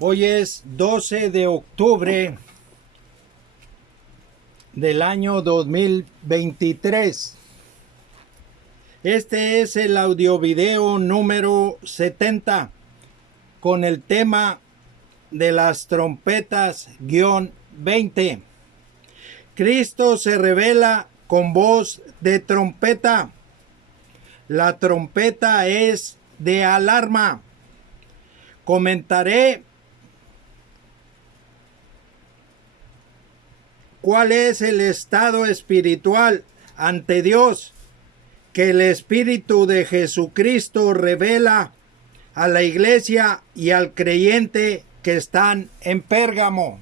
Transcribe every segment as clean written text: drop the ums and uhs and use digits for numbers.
Hoy es 12 de octubre del año 2023. Este es el audiovideo número 70 con el tema de las trompetas-20. Cristo se revela con voz de trompeta. La trompeta es de alarma. Comentaré cuál es el estado espiritual ante Dios que el Espíritu de Jesucristo revela a la iglesia y al creyente que están en Pérgamo.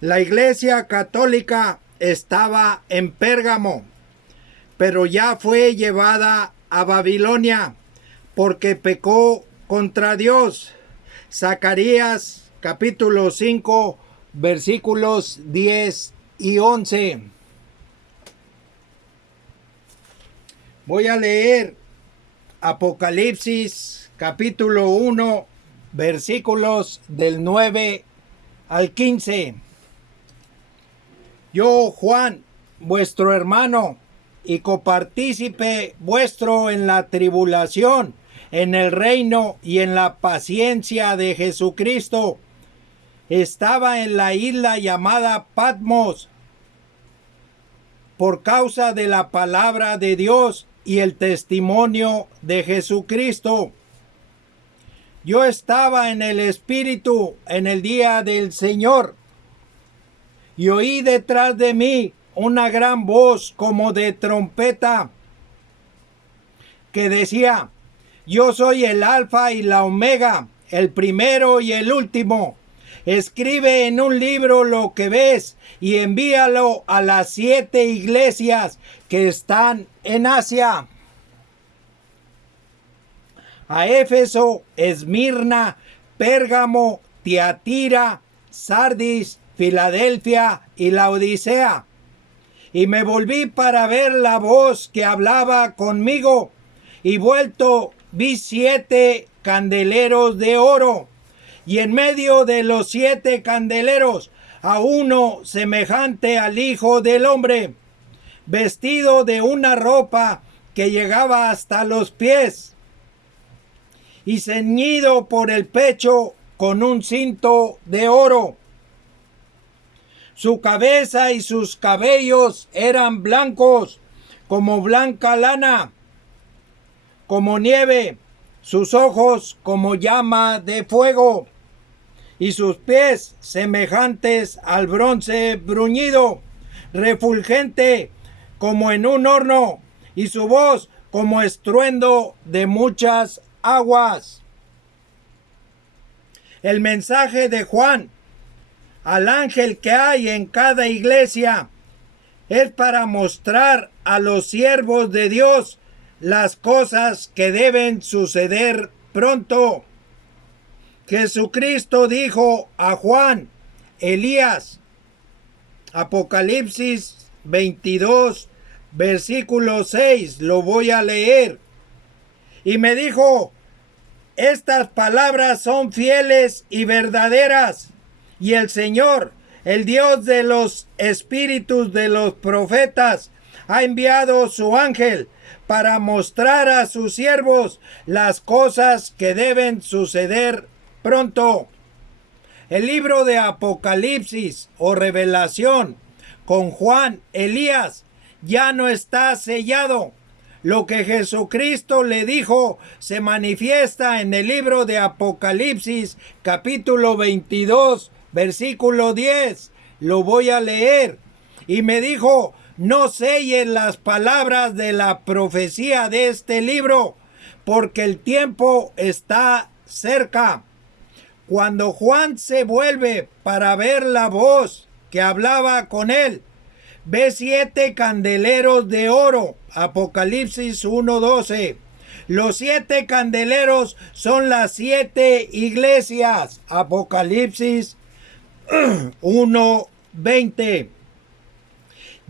La iglesia católica estaba en Pérgamo, pero ya fue llevada a Babilonia porque pecó contra Dios. Zacarías capítulo 5 versículos 10 y 11. Voy a leer Apocalipsis capítulo 1 versículos del 9 al 15. Yo, Juan, vuestro hermano y copartícipe vuestro en la tribulación, en el reino y en la paciencia de Jesucristo, estaba en la isla llamada Patmos por causa de la palabra de Dios y el testimonio de Jesucristo. Yo estaba en el Espíritu en el día del Señor y oí detrás de mí una gran voz como de trompeta que decía: yo soy el Alfa y la Omega, el primero y el último. Escribe en un libro lo que ves y envíalo a las 7 iglesias que están en Asia: a Éfeso, Esmirna, Pérgamo, Tiatira, Sardis, Filadelfia y Laodicea. Y me volví para ver la voz que hablaba conmigo, y vuelto vi 7 candeleros de oro, y en medio de los 7 candeleros a uno semejante al Hijo del Hombre, vestido de una ropa que llegaba hasta los pies, y ceñido por el pecho con un cinto de oro. Su cabeza y sus cabellos eran blancos como blanca lana, como nieve, sus ojos como llama de fuego, y sus pies semejantes al bronce bruñido, refulgente como en un horno, y su voz como estruendo de muchas aguas. El mensaje de Juan al ángel que hay en cada iglesia es para mostrar a los siervos de Dios las cosas que deben suceder pronto. Jesucristo dijo a Juan, Elías, Apocalipsis 22, versículo 6, lo voy a leer. Y me dijo, estas palabras son fieles y verdaderas, y el Señor, el Dios de los espíritus de los profetas, ha enviado su ángel para mostrar a sus siervos las cosas que deben suceder pronto. El libro de Apocalipsis o Revelación con Juan, Elías, ya no está sellado. Lo que Jesucristo le dijo se manifiesta en el libro de Apocalipsis, capítulo 22, versículo 10. Lo voy a leer. Y me dijo, no selles las palabras de la profecía de este libro, porque el tiempo está cerca. Cuando Juan se vuelve para ver la voz que hablaba con él, ve 7 candeleros de oro. Apocalipsis 1:12. Los 7 candeleros son las 7 iglesias. Apocalipsis 1:20.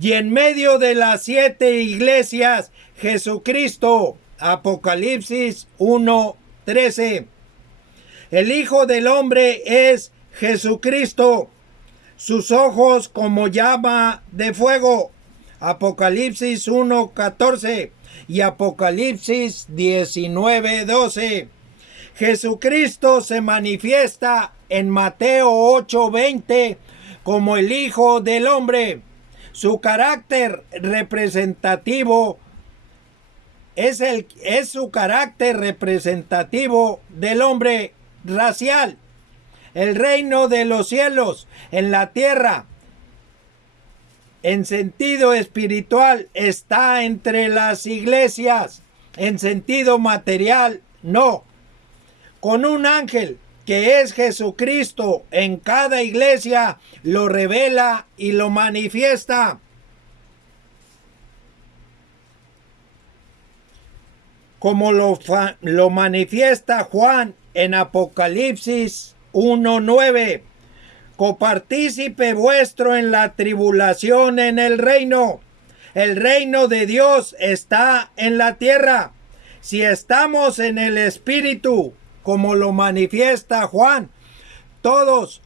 Y en medio de las 7 iglesias, Jesucristo. Apocalipsis 1:13. El Hijo del Hombre es Jesucristo. Sus ojos como llama de fuego. Apocalipsis 1:14 y Apocalipsis 19:12. Jesucristo se manifiesta en Mateo 8:20 como el Hijo del Hombre. Su carácter representativo es su carácter representativo del hombre racial. El reino de los cielos en la tierra, en sentido espiritual, está entre las iglesias. En sentido material, no. Con un ángel que es Jesucristo en cada iglesia, lo revela y lo manifiesta. Como lo manifiesta Juan en Apocalipsis 1:9. Copartícipe vuestro en la tribulación en el reino. El reino de Dios está en la tierra. Si estamos en el Espíritu, como lo manifiesta Juan, todos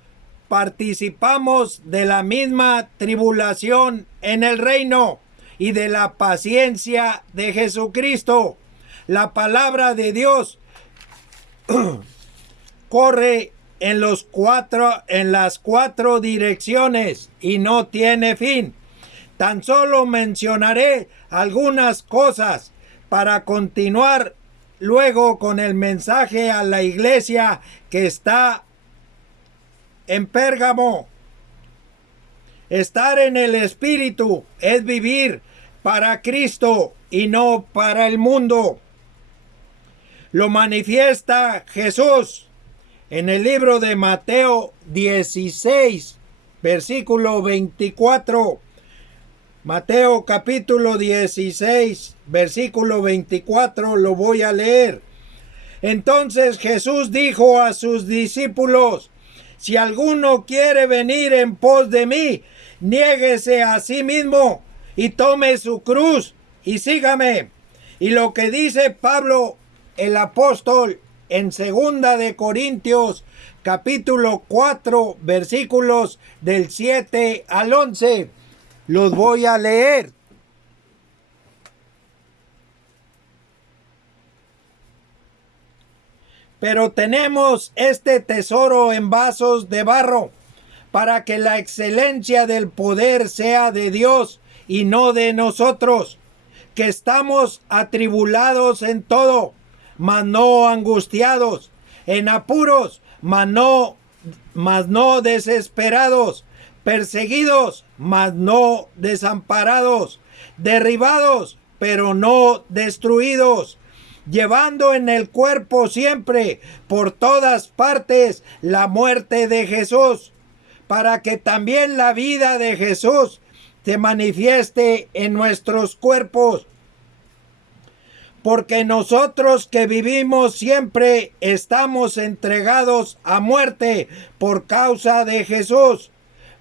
participamos de la misma tribulación en el reino y de la paciencia de Jesucristo. La palabra de Dios corre en las cuatro direcciones y no tiene fin. Tan solo mencionaré algunas cosas para continuar luego con el mensaje a la iglesia que está en Pérgamo. Estar en el Espíritu es vivir para Cristo y no para el mundo. Lo manifiesta Jesús en el libro de Mateo 16, versículo 24. Mateo capítulo 16, versículo 24, lo voy a leer. Entonces Jesús dijo a sus discípulos: si alguno quiere venir en pos de mí, niéguese a sí mismo y tome su cruz y sígame. Y lo que dice Pablo el apóstol en 2 de Corintios capítulo 4 versículos del 7 al 11. Los voy a leer. Pero tenemos este tesoro en vasos de barro, para que la excelencia del poder sea de Dios y no de nosotros, que estamos atribulados en todo, mas no angustiados, en apuros, mas no desesperados, perseguidos, mas no desamparados, derribados, pero no destruidos, llevando en el cuerpo siempre, por todas partes, la muerte de Jesús, para que también la vida de Jesús se manifieste en nuestros cuerpos. Porque nosotros que vivimos siempre estamos entregados a muerte por causa de Jesús,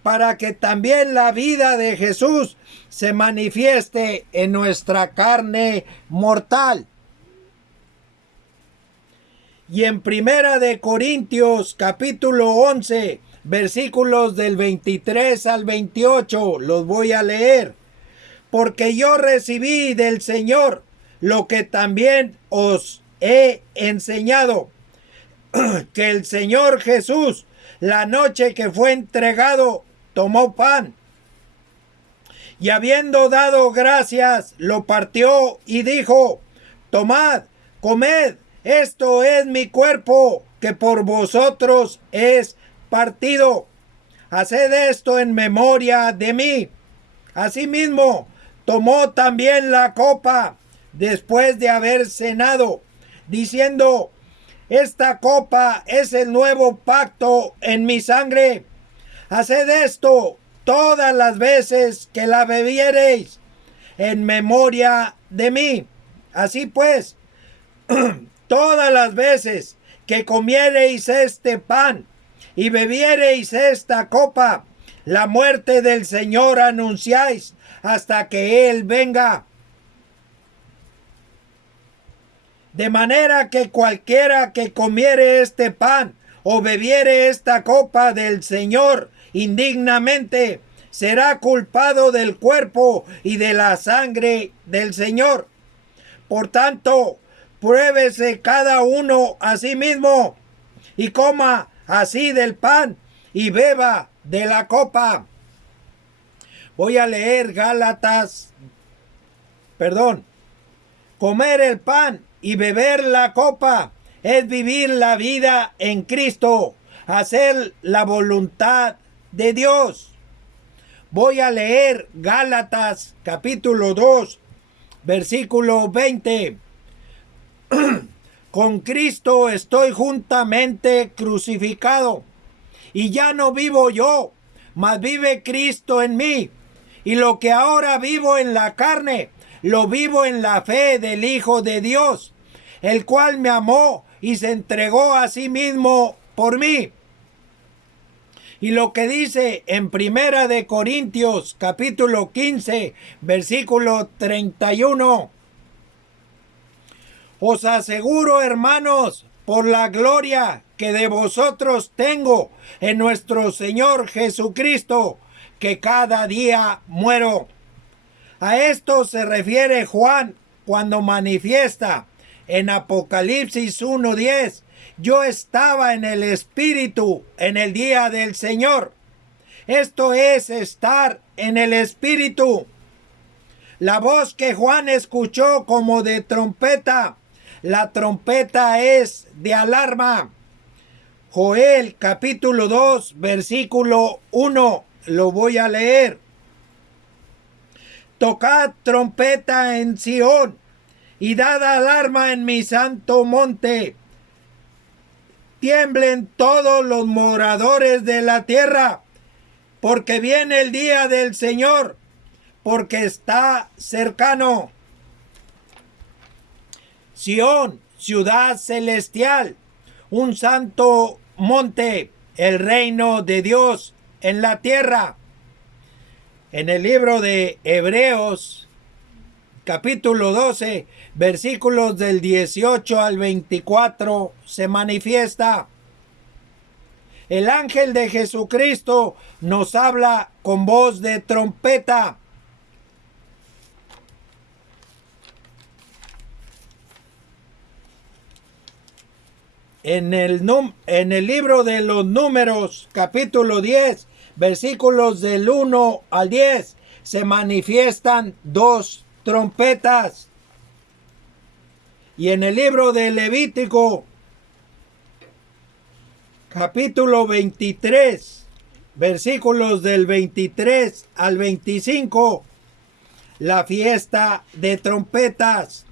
para que también la vida de Jesús se manifieste en nuestra carne mortal. Y en 1 de Corintios capítulo 11, versículos del 23 al 28, los voy a leer. Porque yo recibí del Señor lo que también os he enseñado, que el Señor Jesús, la noche que fue entregado, tomó pan, y habiendo dado gracias, lo partió y dijo: tomad, comed, esto es mi cuerpo, que por vosotros es partido. Haced esto en memoria de mí. Asimismo, tomó también la copa después de haber cenado, diciendo: esta copa es el nuevo pacto en mi sangre. Haced esto todas las veces que la bebiereis, en memoria de mí. Así pues, todas las veces que comiereis este pan y bebiereis esta copa, la muerte del Señor anunciáis hasta que Él venga. De manera que cualquiera que comiere este pan o bebiere esta copa del Señor indignamente, será culpado del cuerpo y de la sangre del Señor. Por tanto, pruébese cada uno a sí mismo y coma así del pan y beba de la copa. Voy a leer Comer el pan y beber la copa es vivir la vida en Cristo, hacer la voluntad de Dios. Voy a leer Gálatas capítulo 2, versículo 20. Con Cristo estoy juntamente crucificado, y ya no vivo yo, mas vive Cristo en mí. Y lo que ahora vivo en la carne, lo vivo en la fe del Hijo de Dios, el cual me amó y se entregó a sí mismo por mí. Y lo que dice en Primera de Corintios capítulo 15, versículo 31. Os aseguro, hermanos, por la gloria que de vosotros tengo en nuestro Señor Jesucristo, que cada día muero. A esto se refiere Juan cuando manifiesta en Apocalipsis 1:10: yo estaba en el Espíritu en el día del Señor. Esto es estar en el Espíritu. La voz que Juan escuchó como de trompeta, la trompeta es de alarma. Joel capítulo 2, versículo 1, lo voy a leer. Tocad trompeta en Sión y dad alarma en mi santo monte. Tiemblen todos los moradores de la tierra, porque viene el día del Señor, porque está cercano. Sión, ciudad celestial, un santo monte, el reino de Dios en la tierra. En el libro de Hebreos, capítulo 12, versículos del 18 al 24, se manifiesta: el ángel de Jesucristo nos habla con voz de trompeta. En el libro de los Números, capítulo 10, versículos del 1 al 10, se manifiestan dos trompetas. Y en el libro de Levítico, capítulo 23, versículos del 23 al 25, la fiesta de trompetas.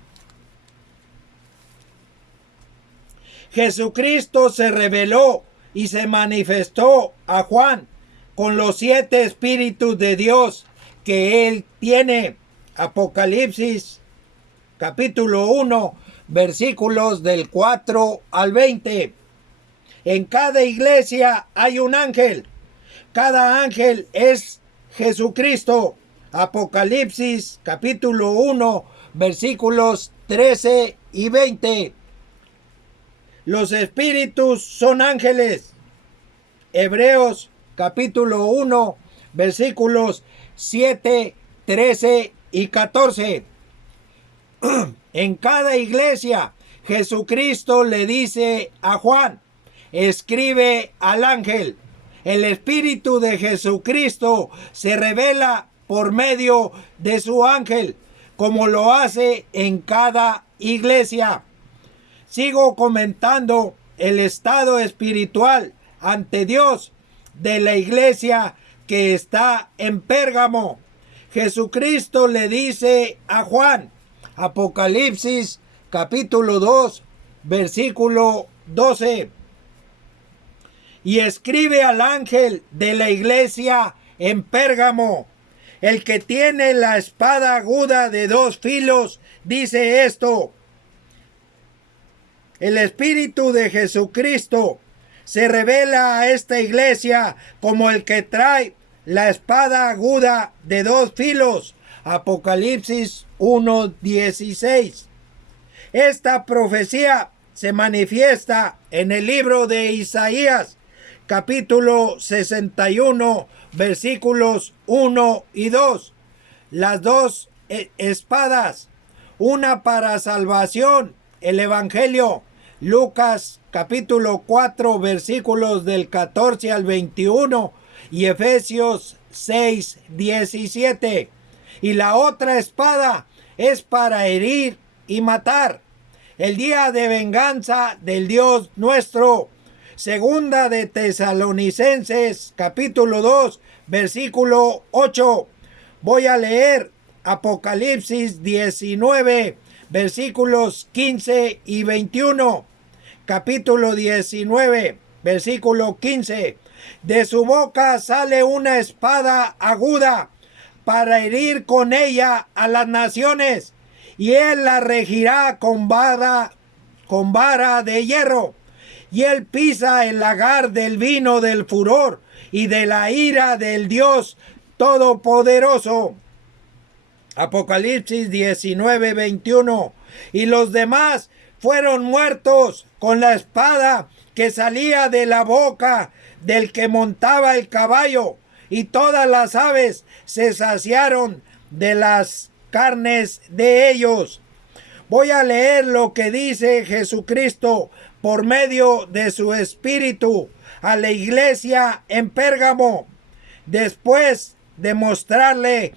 Jesucristo se reveló y se manifestó a Juan con los 7 espíritus de Dios que él tiene. Apocalipsis capítulo 1, versículos del 4 al 20. En cada iglesia hay un ángel. Cada ángel es Jesucristo. Apocalipsis capítulo 1, versículos 13 y 20. Los espíritus son ángeles. Hebreos capítulo 1, versículos 7, 13 y 14. En cada iglesia, Jesucristo le dice a Juan: escribe al ángel. El Espíritu de Jesucristo se revela por medio de su ángel, como lo hace en cada iglesia. Sigo comentando el estado espiritual ante Dios de la iglesia que está en Pérgamo. Jesucristo le dice a Juan, Apocalipsis capítulo 2, versículo 12: y escribe al ángel de la iglesia en Pérgamo, el que tiene la espada aguda de 2 filos, dice esto: el Espíritu de Jesucristo se revela a esta iglesia como el que trae la espada aguda de 2 filos. Apocalipsis 1:16. Esta profecía se manifiesta en el libro de Isaías, capítulo 61, versículos 1 y 2. Las dos espadas, una para salvación, el Evangelio, Lucas capítulo 4, versículos del 14 al 21, y Efesios 6, 17. Y la otra espada es para herir y matar, el día de venganza del Dios nuestro. Segunda de Tesalonicenses capítulo 2, versículo 8. Voy a leer Apocalipsis 19, versículos 15 y 21. Capítulo 19, versículo 15. De su boca sale una espada aguda para herir con ella a las naciones, y él la regirá con vara de hierro, y él pisa el lagar del vino del furor y de la ira del Dios Todopoderoso. Apocalipsis 19, 21. Y los demás fueron muertos con la espada que salía de la boca del que montaba el caballo, y todas las aves se saciaron de las carnes de ellos. Voy a leer lo que dice Jesucristo por medio de su Espíritu a la iglesia en Pérgamo, después de mostrarle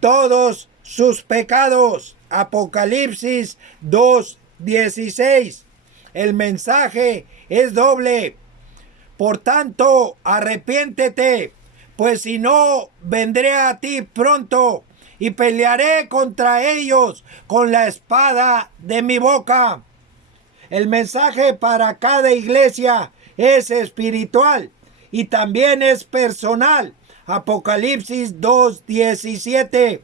todos sus pecados. Apocalipsis 2:16. El mensaje es doble. Por tanto, arrepiéntete, pues si no, vendré a ti pronto y pelearé contra ellos con la espada de mi boca. El mensaje para cada iglesia es espiritual y también es personal. Apocalipsis 2:17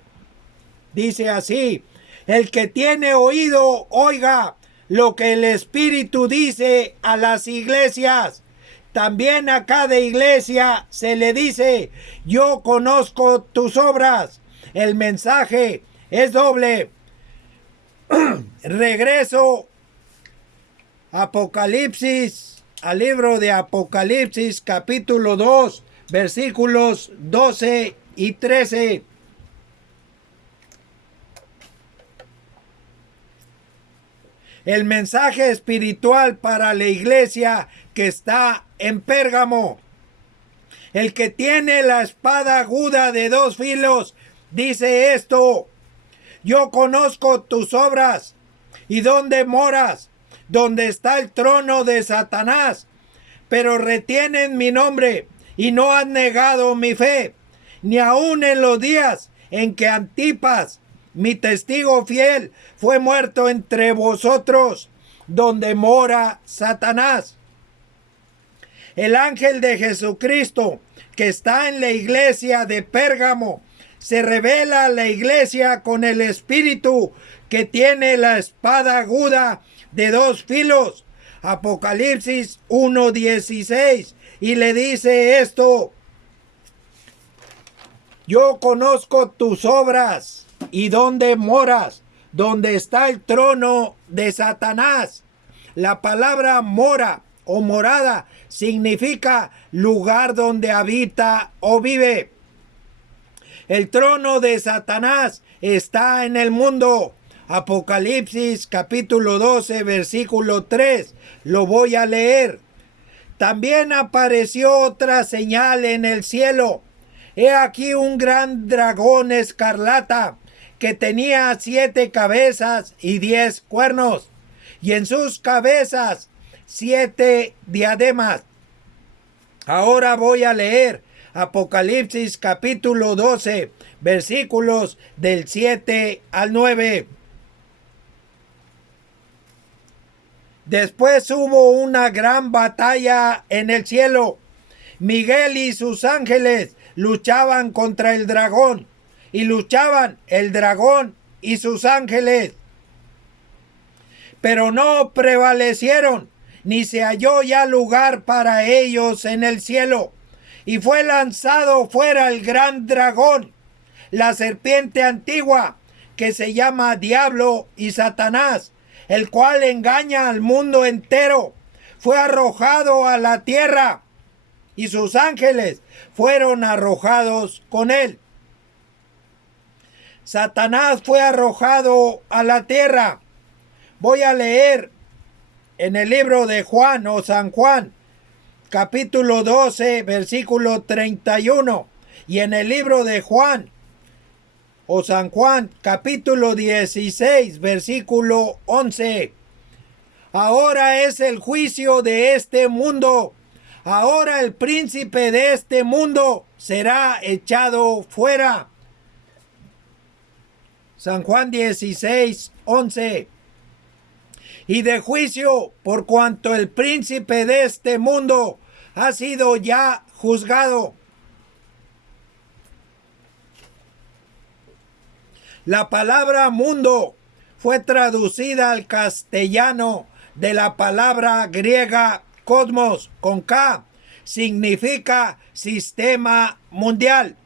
dice así: el que tiene oído, oiga lo que el Espíritu dice a las iglesias. También a cada iglesia se le dice: yo conozco tus obras. El mensaje es doble. Regreso Apocalipsis, al libro de Apocalipsis capítulo 2, versículos 12 y 13. El mensaje espiritual para la iglesia que está en Pérgamo. El que tiene la espada aguda de dos filos dice esto: yo conozco tus obras y dónde moras, donde está el trono de Satanás, pero retienen mi nombre y no han negado mi fe, ni aun en los días en que Antipas, mi testigo fiel, fue muerto entre vosotros, donde mora Satanás. El ángel de Jesucristo que está en la iglesia de Pérgamo se revela a la iglesia con el Espíritu que tiene la espada aguda de dos filos. Apocalipsis 1:16, y le dice esto: yo conozco tus obras y dónde moras, donde está el trono de Satanás. La palabra mora o morada significa lugar donde habita o vive. El trono de Satanás está en el mundo. Apocalipsis capítulo 12, versículo 3. Lo voy a leer. También apareció otra señal en el cielo. He aquí un gran dragón escarlata que tenía 7 cabezas y 10 cuernos, y en sus cabezas 7 diademas. Ahora voy a leer Apocalipsis capítulo 12, versículos del 7 al 9. Después hubo una gran batalla en el cielo. Miguel y sus ángeles luchaban contra el dragón, y luchaban el dragón y sus ángeles, pero no prevalecieron, ni se halló ya lugar para ellos en el cielo. Y fue lanzado fuera el gran dragón, la serpiente antigua, que se llama Diablo y Satanás, el cual engaña al mundo entero, fue arrojado a la tierra y sus ángeles fueron arrojados con él. Satanás fue arrojado a la tierra. Voy a leer en el libro de Juan o San Juan, capítulo 12, versículo 31. Y en el libro de Juan o San Juan, capítulo 16, versículo 11. Ahora es el juicio de este mundo. Ahora el príncipe de este mundo será echado fuera. San Juan 16, 11. Y de juicio, por cuanto el príncipe de este mundo ha sido ya juzgado. La palabra mundo fue traducida al castellano de la palabra griega cosmos, con K, significa sistema mundial.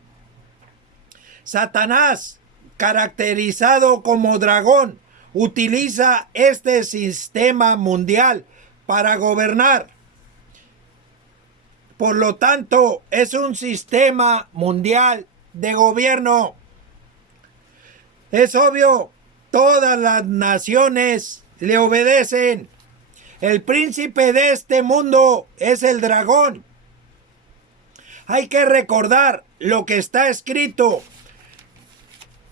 Satanás, caracterizado como dragón, utiliza este sistema mundial para gobernar. Por lo tanto, es un sistema mundial de gobierno. Es obvio, todas las naciones le obedecen. El príncipe de este mundo es el dragón. Hay que recordar lo que está escrito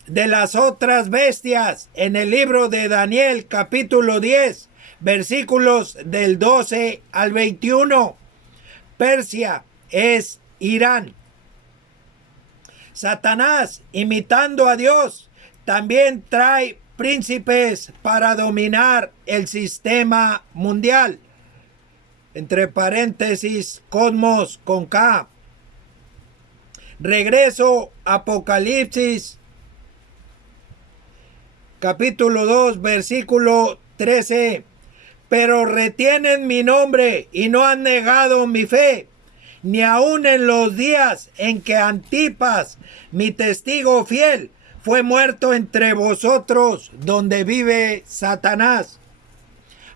de las otras bestias en el libro de Daniel, capítulo 10, versículos del 12 al 21. Persia es Irán. Satanás, imitando a Dios, también trae príncipes para dominar el sistema mundial. Entre paréntesis, cosmos con K. Regreso, Apocalipsis, capítulo 2, versículo 13. Pero retienen mi nombre y no han negado mi fe, ni aun en los días en que Antipas, mi testigo fiel, fue muerto entre vosotros, donde vive Satanás.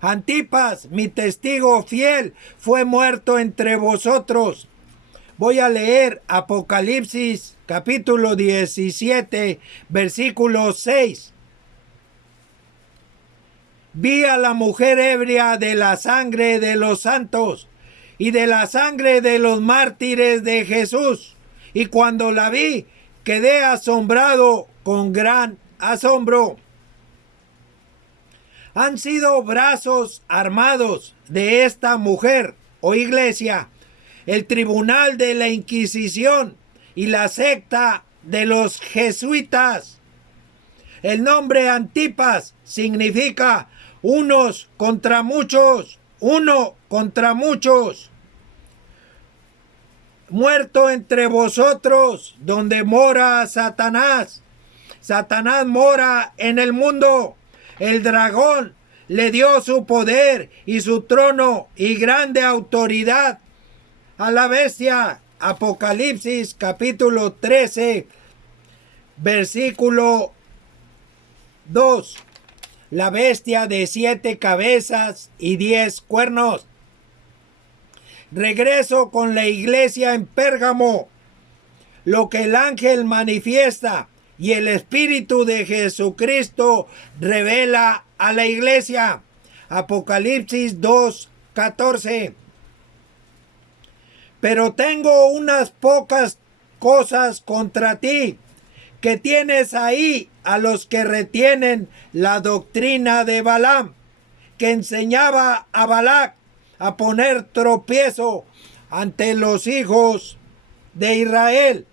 Antipas, mi testigo fiel, fue muerto entre vosotros. Voy a leer Apocalipsis, capítulo 17, versículo 6. Vi a la mujer ebria de la sangre de los santos y de la sangre de los mártires de Jesús. Y cuando la vi, quedé asombrado con gran asombro. Han sido brazos armados de esta mujer o iglesia, el tribunal de la Inquisición y la secta de los jesuitas. El nombre Antipas significa unos contra muchos, uno contra muchos. Muerto entre vosotros, donde mora Satanás. Satanás mora en el mundo. El dragón le dio su poder y su trono y grande autoridad a la bestia. Apocalipsis capítulo 13, versículo 2. La bestia de 7 cabezas y 10 cuernos. Regreso con la iglesia en Pérgamo. Lo que el ángel manifiesta y el Espíritu de Jesucristo revela a la iglesia. Apocalipsis 2:14. Pero tengo unas pocas cosas contra ti, que tienes ahí a los que retienen la doctrina de Balaam, que enseñaba a Balac a poner tropiezo ante los hijos de Israel,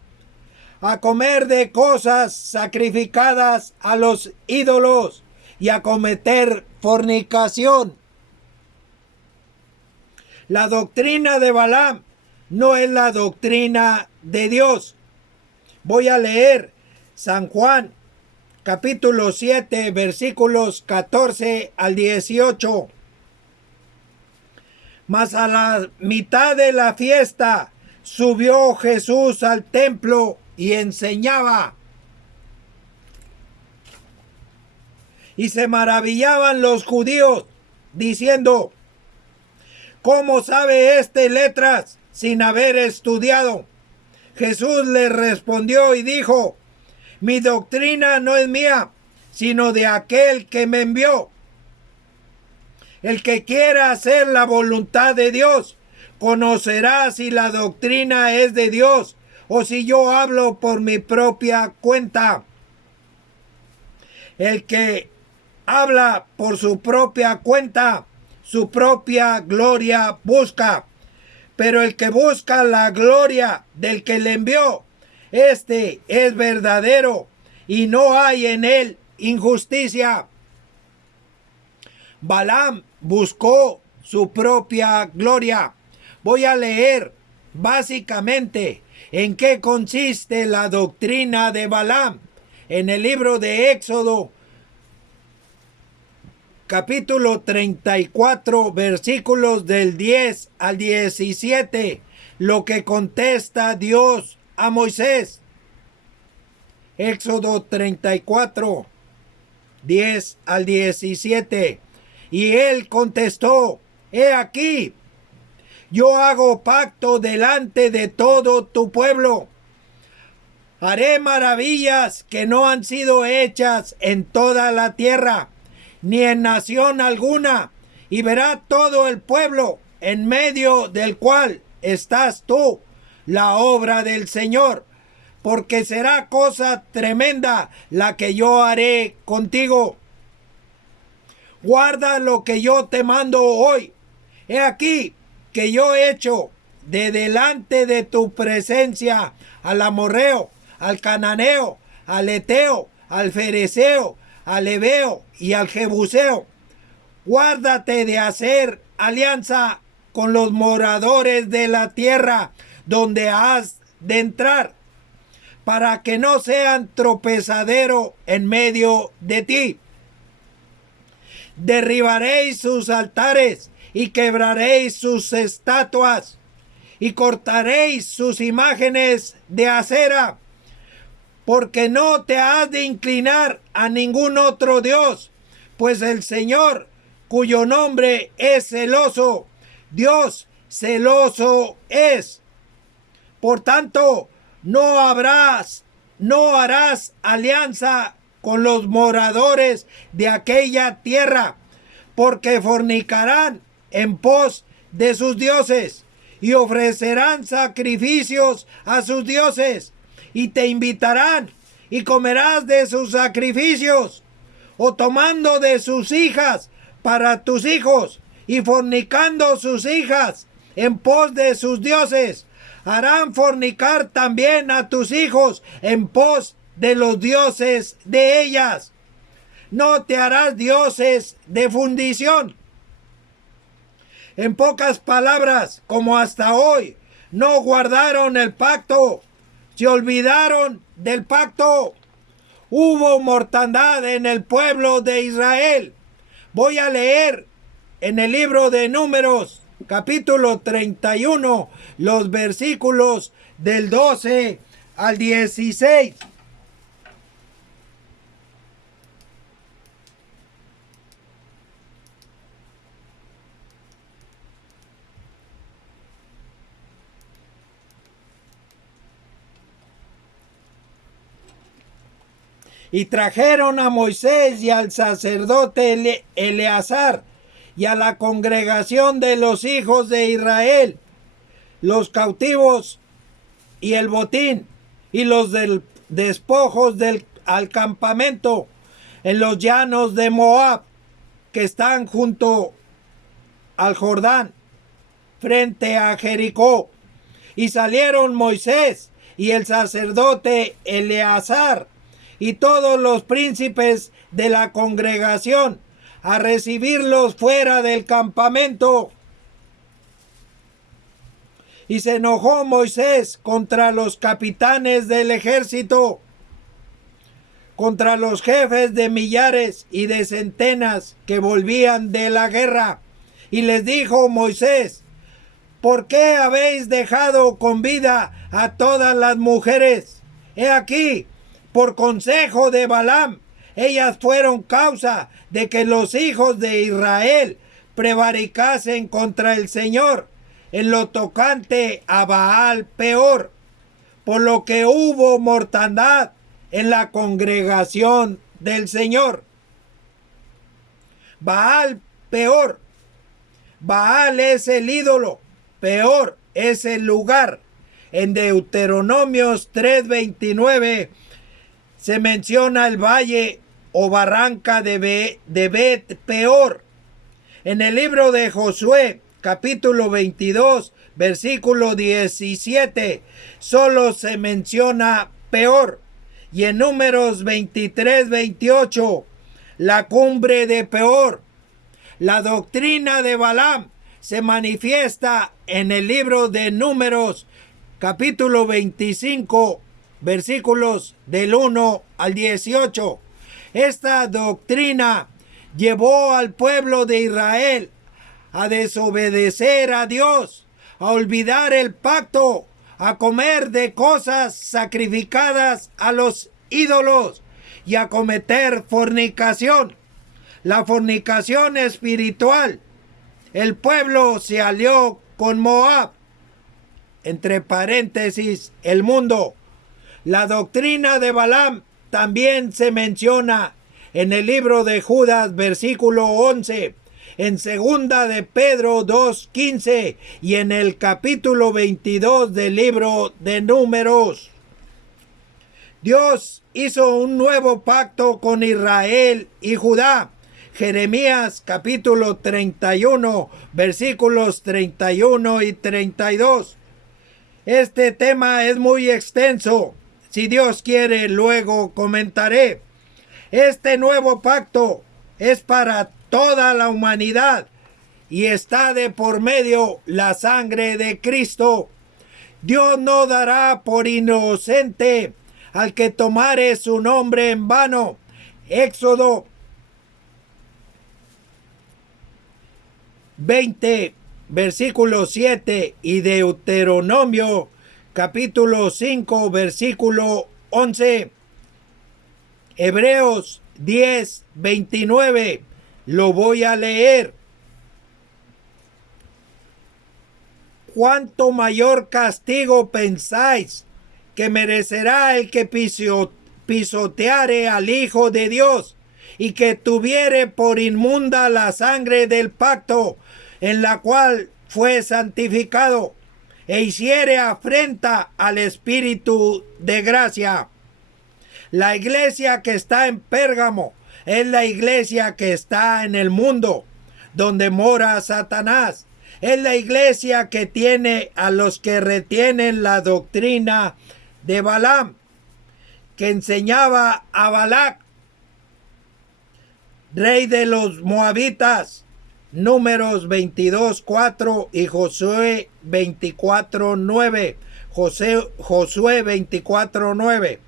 a comer de cosas sacrificadas a los ídolos y a cometer fornicación. La doctrina de Balaam no es la doctrina de Dios. Voy a leer San Juan, capítulo 7, versículos 14 al 18. Mas a la mitad de la fiesta subió Jesús al templo y enseñaba. Y se maravillaban los judíos, diciendo: ¿cómo sabe este letras sin haber estudiado? Jesús les respondió y dijo: mi doctrina no es mía, sino de aquel que me envió. El que quiera hacer la voluntad de Dios, conocerá si la doctrina es de Dios o si yo hablo por mi propia cuenta. El que habla por su propia cuenta, su propia gloria busca. Pero el que busca la gloria del que le envió, este es verdadero y no hay en él injusticia. Balaam buscó su propia gloria. Voy a leer básicamente en qué consiste la doctrina de Balaam en el libro de Éxodo, capítulo 34, versículos del 10 al 17, lo que contesta Dios a Moisés. Éxodo 34, 10 al 17. Y él contestó: he aquí, yo hago pacto delante de todo tu pueblo. Haré maravillas que no han sido hechas en toda la tierra, ni en nación alguna, y verá todo el pueblo en medio del cual estás tú, la obra del Señor, porque será cosa tremenda la que yo haré contigo. Guarda lo que yo te mando hoy. He aquí que yo he hecho de delante de tu presencia al amorreo, al cananeo, al eteo, al fereceo, al heveo y al jebuseo. Guárdate de hacer alianza con los moradores de la tierra donde has de entrar, para que no sean tropezadero en medio de ti. Derribaréis sus altares y quebraréis sus estatuas y cortaréis sus imágenes de acera, porque no te has de inclinar a ningún otro Dios, pues el Señor, cuyo nombre es celoso, Dios celoso es. Por tanto, no harás alianza con los moradores de aquella tierra, porque fornicarán en pos de sus dioses y ofrecerán sacrificios a sus dioses, y te invitarán y comerás de sus sacrificios, o tomando de sus hijas para tus hijos y fornicando sus hijas en pos de sus dioses. Harán fornicar también a tus hijos en pos de los dioses de ellas. No te harás dioses de fundición. En pocas palabras, como hasta hoy, no guardaron el pacto, se olvidaron del pacto. Hubo mortandad en el pueblo de Israel. Voy a leer en el libro de Números, capítulo 31, los versículos del 12 al 16. Y trajeron a Moisés y al sacerdote Eleazar y a la congregación de los hijos de Israel, los cautivos y el botín y los despojos al campamento en los llanos de Moab, que están junto al Jordán, frente a Jericó. Y salieron Moisés y el sacerdote Eleazar y todos los príncipes de la congregación a recibirlos fuera del campamento. Y se enojó Moisés contra los capitanes del ejército, contra los jefes de millares y de centenas que volvían de la guerra. Y les dijo Moisés: ¿por qué habéis dejado con vida a todas las mujeres? He aquí, por consejo de Balaam, Ellas fueron causa de que los hijos de Israel prevaricasen contra el Señor en lo tocante a Baal Peor, por lo que hubo mortandad en la congregación del Señor. Baal Peor. Baal es el ídolo, Peor es el lugar. En Deuteronomios 3:29 se menciona el valle o barranca de Bet Peor. En el libro de Josué, capítulo 22, versículo 17, solo se menciona Peor. Y en Números 23:28, la cumbre de Peor. La doctrina de Balaam se manifiesta en el libro de Números, capítulo 25, versículos del 1 al 18. Esta doctrina llevó al pueblo de Israel a desobedecer a Dios, a olvidar el pacto, a comer de cosas sacrificadas a los ídolos y a cometer fornicación. La fornicación espiritual. El pueblo se alió con Moab, entre paréntesis, el mundo. La doctrina de Balaam también se menciona en el libro de Judas, versículo 11, en segunda de Pedro 2:15 y en el capítulo 22 del libro de Números. Dios hizo un nuevo pacto con Israel y Judá. Jeremías capítulo 31, versículos 31 y 32. Este tema es muy extenso. Si Dios quiere, luego comentaré. Este nuevo pacto es para toda la humanidad y está de por medio la sangre de Cristo. Dios no dará por inocente al que tomare su nombre en vano. Éxodo 20, versículo 7 y Deuteronomio capítulo 5, versículo 11. Hebreos 10, 29. Lo voy a leer. ¿Cuánto mayor castigo pensáis que merecerá el que pisoteare al Hijo de Dios y que tuviere por inmunda la sangre del pacto en la cual fue santificado e hiciere afrenta al Espíritu de gracia? La iglesia que está en Pérgamo es la iglesia que está en el mundo, donde mora Satanás. Es la iglesia que tiene a los que retienen la doctrina de Balaam, que enseñaba a Balac, rey de los moabitas. Números 22:4 y Josué 24:9. Josué 24:9.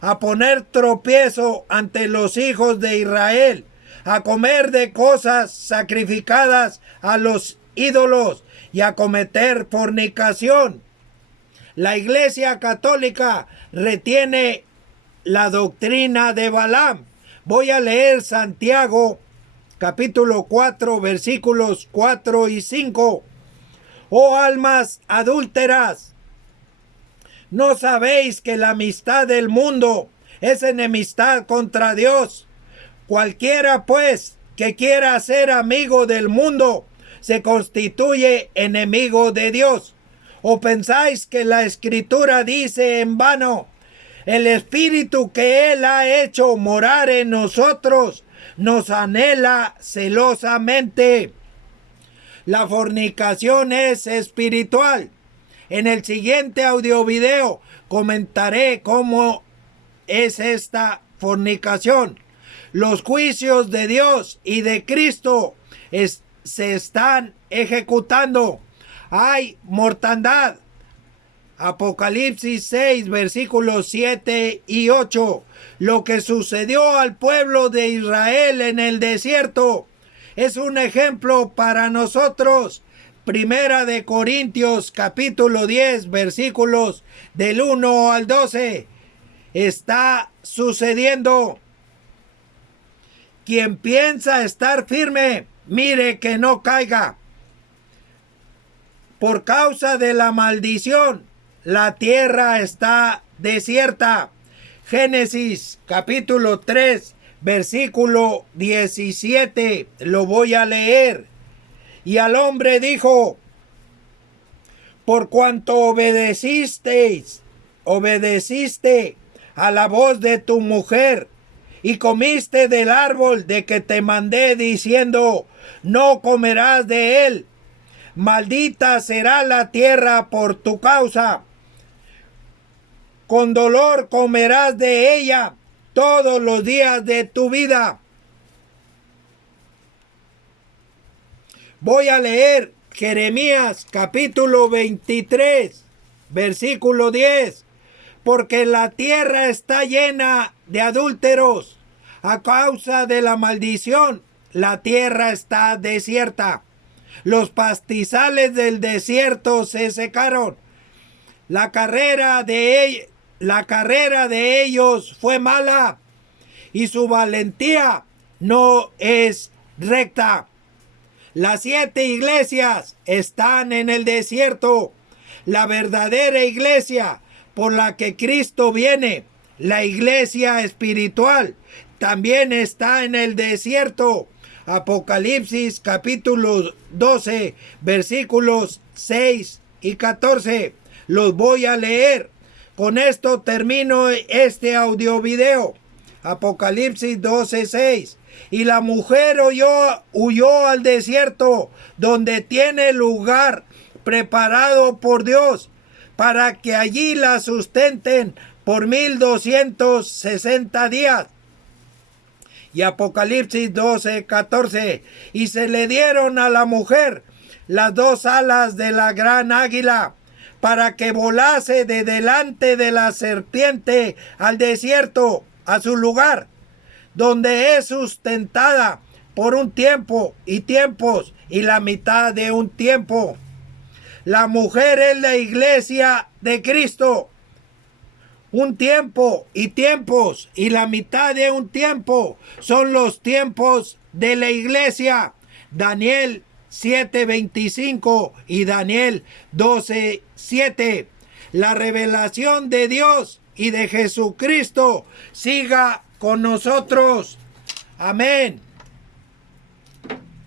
A poner tropiezo ante los hijos de Israel, a comer de cosas sacrificadas a los ídolos y a cometer fornicación. La Iglesia Católica retiene la doctrina de Balaam. Voy a leer Santiago capítulo 4, versículos 4 y 5. Oh almas adúlteras, ¿no sabéis que la amistad del mundo es enemistad contra Dios? Cualquiera, pues, que quiera ser amigo del mundo, se constituye enemigo de Dios. ¿O pensáis que la Escritura dice en vano: el Espíritu que Él ha hecho morar en nosotros nos anhela celosamente? La fornicación es espiritual. En el siguiente audiovideo comentaré cómo es esta fornicación. Los juicios de Dios y de Cristo se están ejecutando. Hay mortandad. Apocalipsis 6, versículos 7 y 8. Lo que sucedió al pueblo de Israel en el desierto es un ejemplo para nosotros. Primera de Corintios capítulo 10, versículos del 1 al 12. Está sucediendo. quien piensa estar firme, mire que no caiga. Por causa de la maldición, la tierra está desierta. Génesis capítulo 3, versículo 17. Lo voy a leer. Y al hombre dijo: por cuanto obedeciste a la voz de tu mujer, y comiste del árbol de que te mandé, diciendo: no comerás de él, maldita será la tierra por tu causa. Con dolor comerás de ella todos los días de tu vida. Voy a leer Jeremías capítulo 23, versículo 10. Porque la tierra está llena de adúlteros. A causa de la maldición, la tierra está desierta. Los pastizales del desierto se secaron. La carrera de ellos fue mala, y su valentía no es recta. Las 7 iglesias están en el desierto. La verdadera iglesia por la que Cristo viene, la iglesia espiritual, también está en el desierto. Apocalipsis capítulo 12, versículos 6 y 14. Los voy a leer. Con esto termino este audio video. Apocalipsis 12, 6. Y la mujer huyó al desierto, donde tiene lugar preparado por Dios, para que allí la sustenten por 1260 días. Y Apocalipsis 12, 14. Y se le dieron a la mujer las 2 alas de la gran águila, para que volase de delante de la serpiente al desierto, a su lugar, donde es sustentada por un tiempo y tiempos y la mitad de un tiempo. La mujer es la iglesia de Cristo. Un tiempo y tiempos y la mitad de un tiempo son los tiempos de la iglesia. Daniel 7:25 y Daniel 12:7. La revelación de Dios y de Jesucristo siga con nosotros. Amén.